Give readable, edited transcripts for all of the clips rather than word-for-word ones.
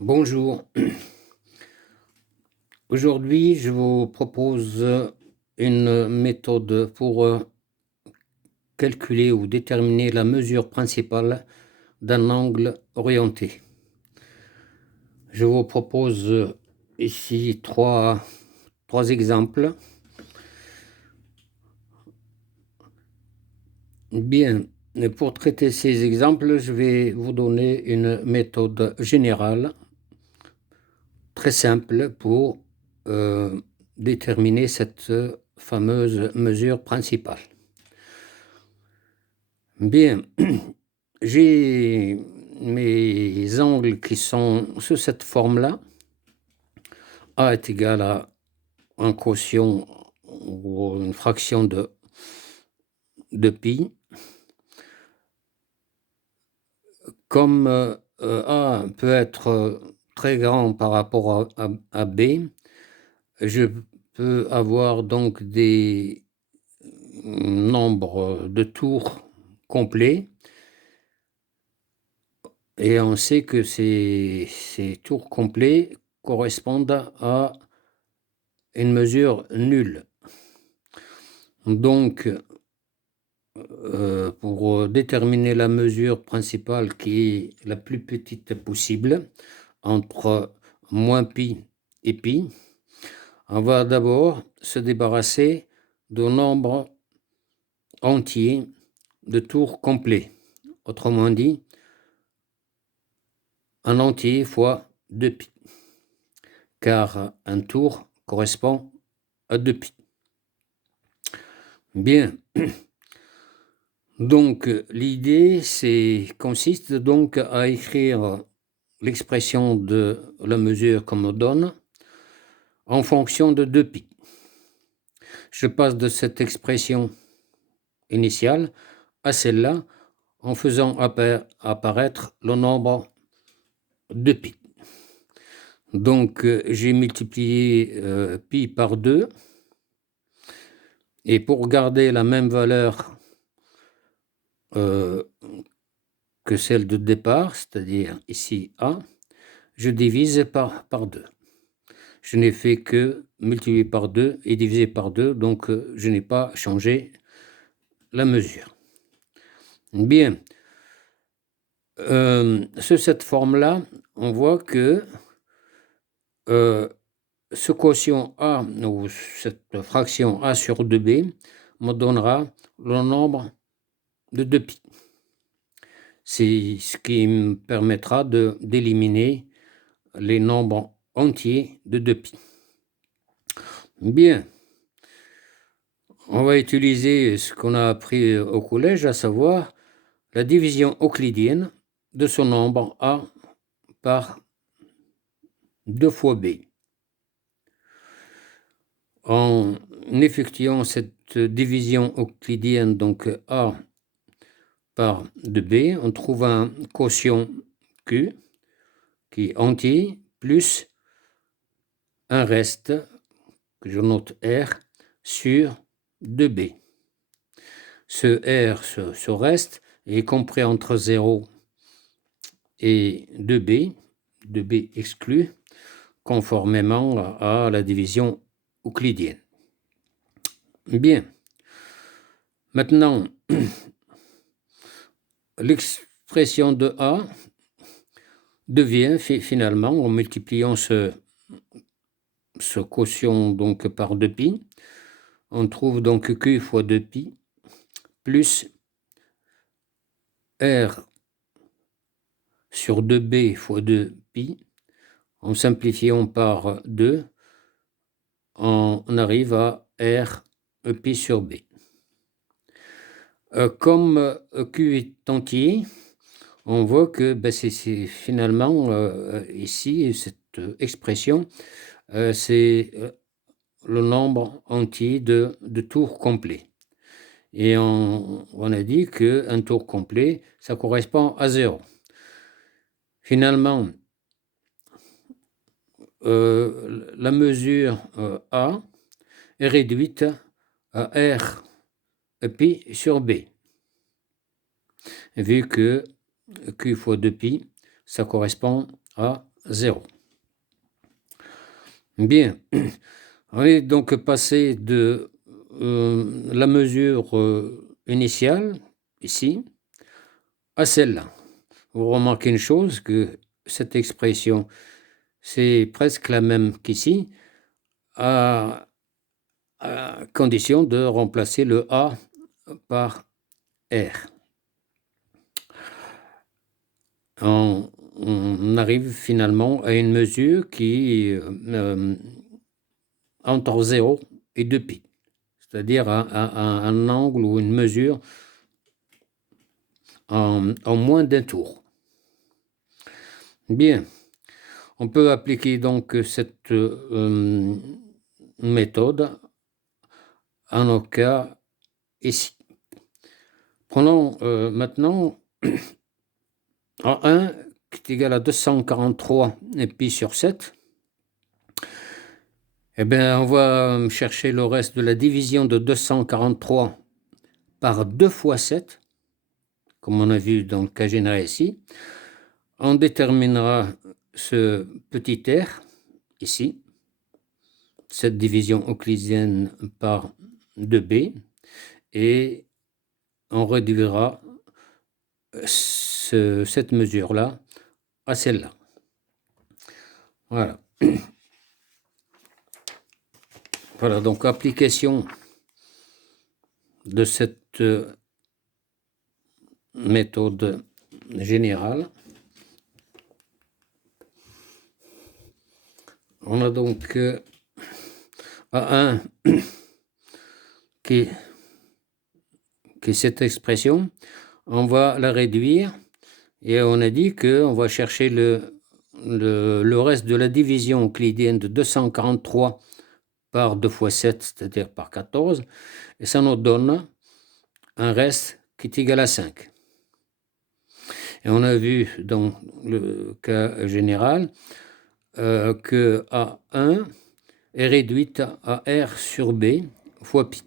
Bonjour. Aujourd'hui, je vous propose une méthode pour calculer ou déterminer la mesure principale d'un angle orienté. Je vous propose ici trois exemples. Bien, pour traiter ces exemples, je vais vous donner une méthode générale très simple pour déterminer cette fameuse mesure principale. Bien, j'ai mes angles qui sont sous cette forme-là. A est égal à un quotient ou une fraction de pi. Comme A peut être très grand par rapport à B, je peux avoir donc des nombres de tours complets. Et on sait que ces tours complets correspondent à une mesure nulle. Donc, pour déterminer la mesure principale qui est la plus petite possible, entre moins pi et pi, on va d'abord se débarrasser de nombre entier de tours complets. Autrement dit, un entier fois 2pi, car un tour correspond à 2pi. Bien. Donc, l'idée consiste donc à écrire l'expression de la mesure qu'on me donne en fonction de 2pi. Je passe de cette expression initiale à celle-là en faisant apparaître le nombre 2pi. Donc, j'ai multiplié pi par 2, et pour garder la même valeur que celle de départ, c'est-à-dire ici A, je divise par 2. Je n'ai fait que multiplier par 2 et diviser par 2, donc je n'ai pas changé la mesure. Bien. Sur cette forme-là, on voit que ce quotient A, ou cette fraction A sur 2B, me donnera le nombre de 2pi. C'est ce qui me permettra d'éliminer les nombres entiers de 2pi. Bien. On va utiliser ce qu'on a appris au collège, à savoir la division euclidienne de ce nombre A par 2 fois B. En effectuant cette division euclidienne, donc A par 2B, on trouve un quotient Q qui est entier plus un reste, que je note R, sur 2B. Ce R, ce reste, est compris entre 0 et 2B, 2B exclu, conformément à la division euclidienne. Bien. Maintenant, l'expression de A devient finalement, en multipliant ce quotient donc par 2pi, on trouve donc Q fois 2pi plus R sur 2B fois 2pi. En simplifiant par 2, on arrive à R pi sur B. Comme Q est entier, on voit que c'est finalement ici, cette expression, c'est le nombre entier de tours complets. Et on a dit qu'un tour complet, ça correspond à 0. Finalement, la mesure A est réduite à R pi sur B, vu que Q fois 2pi ça correspond à 0. Bien, on est donc passé de la mesure initiale, ici, à celle-là. Vous remarquez une chose, que cette expression, c'est presque la même qu'ici, à condition de remplacer le A par R. On arrive finalement à une mesure qui entre 0 et 2π, c'est-à-dire à un angle ou une mesure en moins d'un tour. Bien, on peut appliquer donc cette méthode à nos cas ici. Prenons maintenant A1 qui est égal à 243 pi sur 7. Eh bien, on va chercher le reste de la division de 243 par 2 fois 7, comme on a vu dans le cas général ici. On déterminera ce petit r, ici, cette division euclidienne par 2b, et on réduira cette mesure-là à celle-là. Voilà. Voilà, donc application de cette méthode générale. On a donc A1 qui est cette expression. On va la réduire et on a dit qu'on va chercher le reste de la division euclidienne de 243 par 2 fois 7, c'est-à-dire par 14, et ça nous donne un reste qui est égal à 5. Et on a vu dans le cas général que A1 est réduite à R sur B fois pi.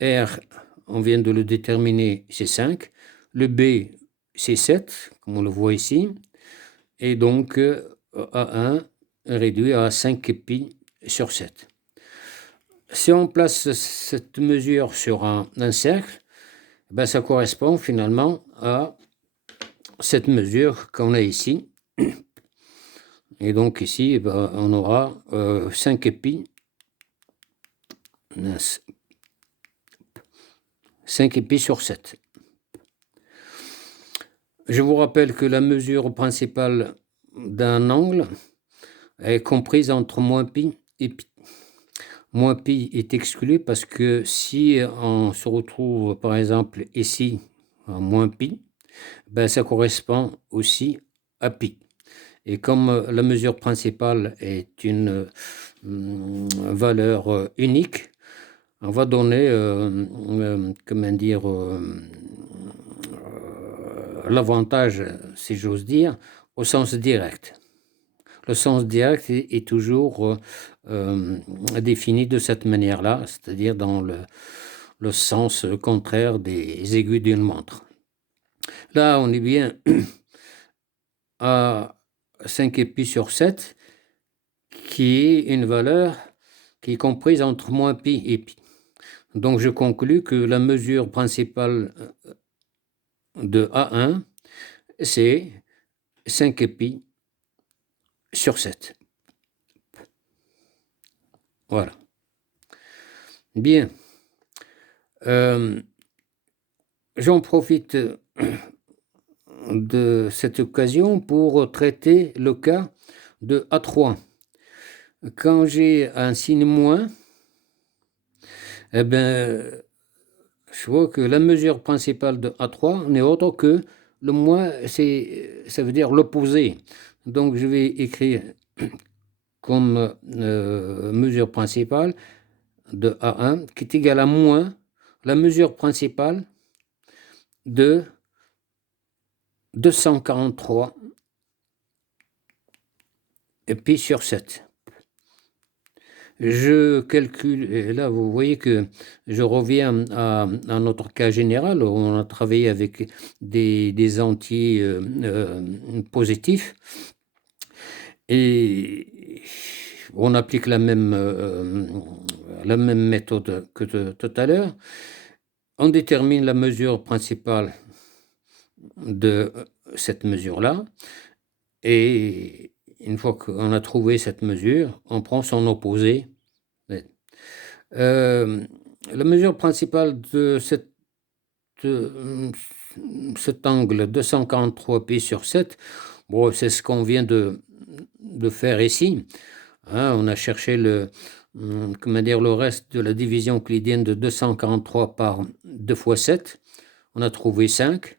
R, on vient de le déterminer, c'est 5. Le B, c'est 7, comme on le voit ici. Et donc, A1 est réduit à 5 pi sur 7. Si on place cette mesure sur un cercle, ben ça correspond finalement à cette mesure qu'on a ici. Et donc ici, ben, on aura 5 pi 5 pi sur 7. Je vous rappelle que la mesure principale d'un angle est comprise entre moins pi et pi. Moins pi est exclu parce que si on se retrouve par exemple ici à moins pi, ben ça correspond aussi à pi. Et comme la mesure principale est une valeur unique, on va donner, l'avantage, si j'ose dire, au sens direct. Le sens direct est toujours défini de cette manière-là, c'est-à-dire dans le sens contraire des aiguilles d'une montre. Là, on est bien à 5 pi sur 7, qui est une valeur qui est comprise entre moins pi et pi. Donc, je conclus que la mesure principale de A1, c'est 5 pi sur 7. Voilà. Bien. J'en profite de cette occasion pour traiter le cas de A3. Quand j'ai un signe moins, eh bien, je vois que la mesure principale de A3 n'est autre que le moins, ça veut dire l'opposé. Donc, je vais écrire comme mesure principale de A1 qui est égale à moins la mesure principale de 243 pi sur 7. je calcule, et là vous voyez que je reviens à notre cas général où on a travaillé avec des entiers positifs et on applique la même méthode que tout à l'heure. On détermine la mesure principale de cette mesure-là et une fois qu'on a trouvé cette mesure, on prend son opposé. La mesure principale de cet angle 243 pi sur 7, bon, c'est ce qu'on vient de faire ici. Hein, on a cherché le reste de la division euclidienne de 243 par 2 fois 7. On a trouvé 5.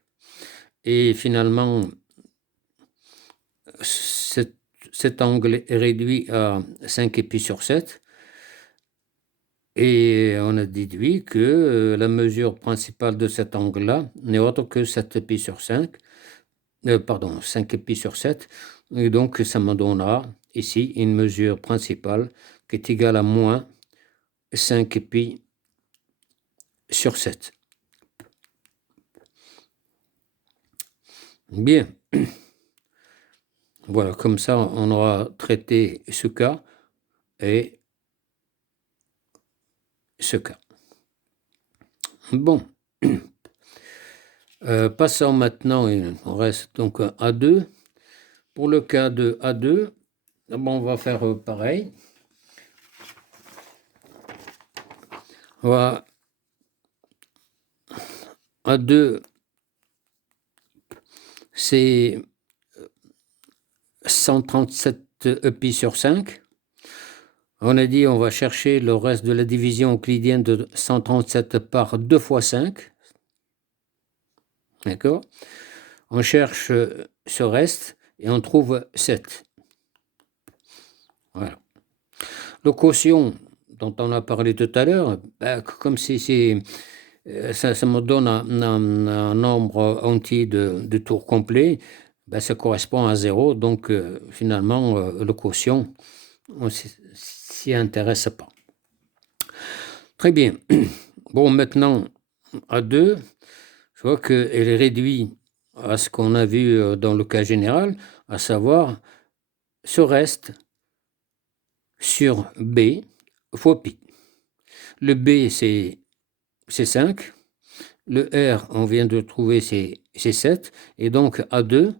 Et finalement, cet angle est réduit à 5 pi sur 7. Et on a déduit que la mesure principale de cet angle-là n'est autre que 7 pi sur 5. 5 pi sur 7. Et donc, ça me donnera ici une mesure principale qui est égale à moins 5 pi sur 7. Bien. Voilà, comme ça, on aura traité ce cas et ce cas. Bon. Passons maintenant, on reste donc à A2. Pour le cas de A2, on va faire pareil. A2, c'est 137 pi sur 5. On a dit on va chercher le reste de la division euclidienne de 137 par 2 fois 5. D'accord? On cherche ce reste et on trouve 7. Voilà. Le quotient dont on a parlé tout à l'heure, comme si ça me donne un nombre entier de tours complets, ça correspond à 0. Donc, finalement, le quotient, on ne s'y intéresse pas. Très bien. Bon, maintenant, A2, je vois qu'elle est réduite à ce qu'on a vu dans le cas général, à savoir ce reste sur B fois pi. Le B, c'est 5. Le R, on vient de trouver, c'est 7. Et donc, A2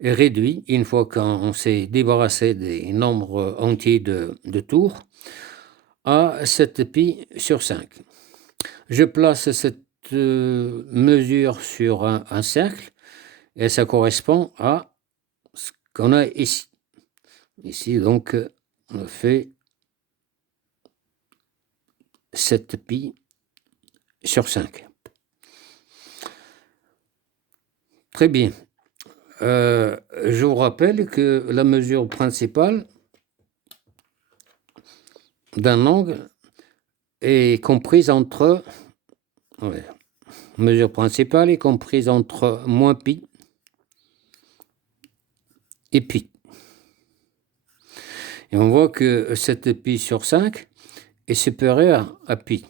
est réduit, une fois qu'on s'est débarrassé des nombres entiers de tours, à 7 pi sur 5. Je place cette mesure sur un cercle et ça correspond à ce qu'on a ici. Ici, donc, on fait 7 pi sur 5. Très bien. Je vous rappelle que la mesure principale d'un angle est comprise entre... mesure principale est comprise entre moins pi et pi. Et on voit que 7 pi sur 5 est supérieur à pi.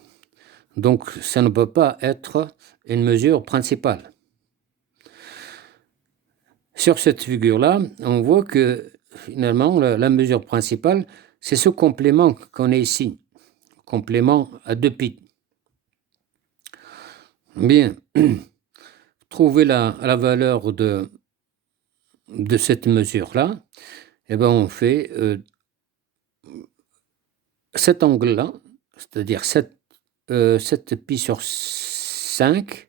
Donc, ça ne peut pas être une mesure principale. Sur cette figure-là, on voit que finalement, la mesure principale, c'est ce complément qu'on a ici, complément à 2 pi. Bien, trouver la valeur de cette mesure-là, on fait cet angle-là, c'est-à-dire 7 pi sur 5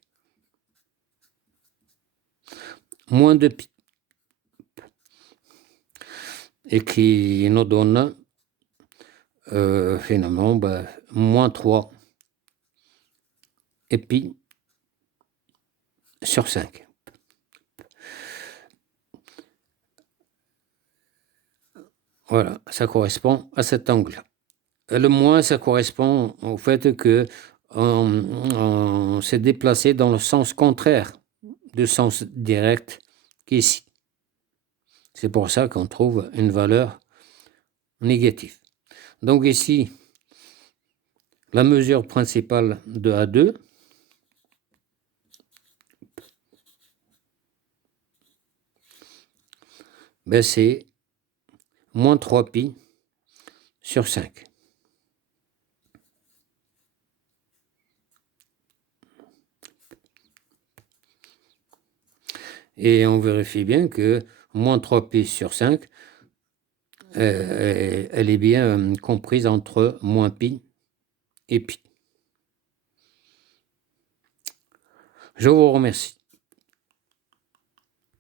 moins 2 pi. Et qui nous donne finalement moins 3 pi sur 5. Voilà, ça correspond à cet angle. Le moins, ça correspond au fait que on s'est déplacé dans le sens contraire du sens direct qu'ici. C'est pour ça qu'on trouve une valeur négative. Donc ici, la mesure principale de A2, ben c'est moins 3pi sur 5. Et on vérifie bien que moins 3pi sur 5, elle est bien comprise entre moins pi et pi. Je vous remercie.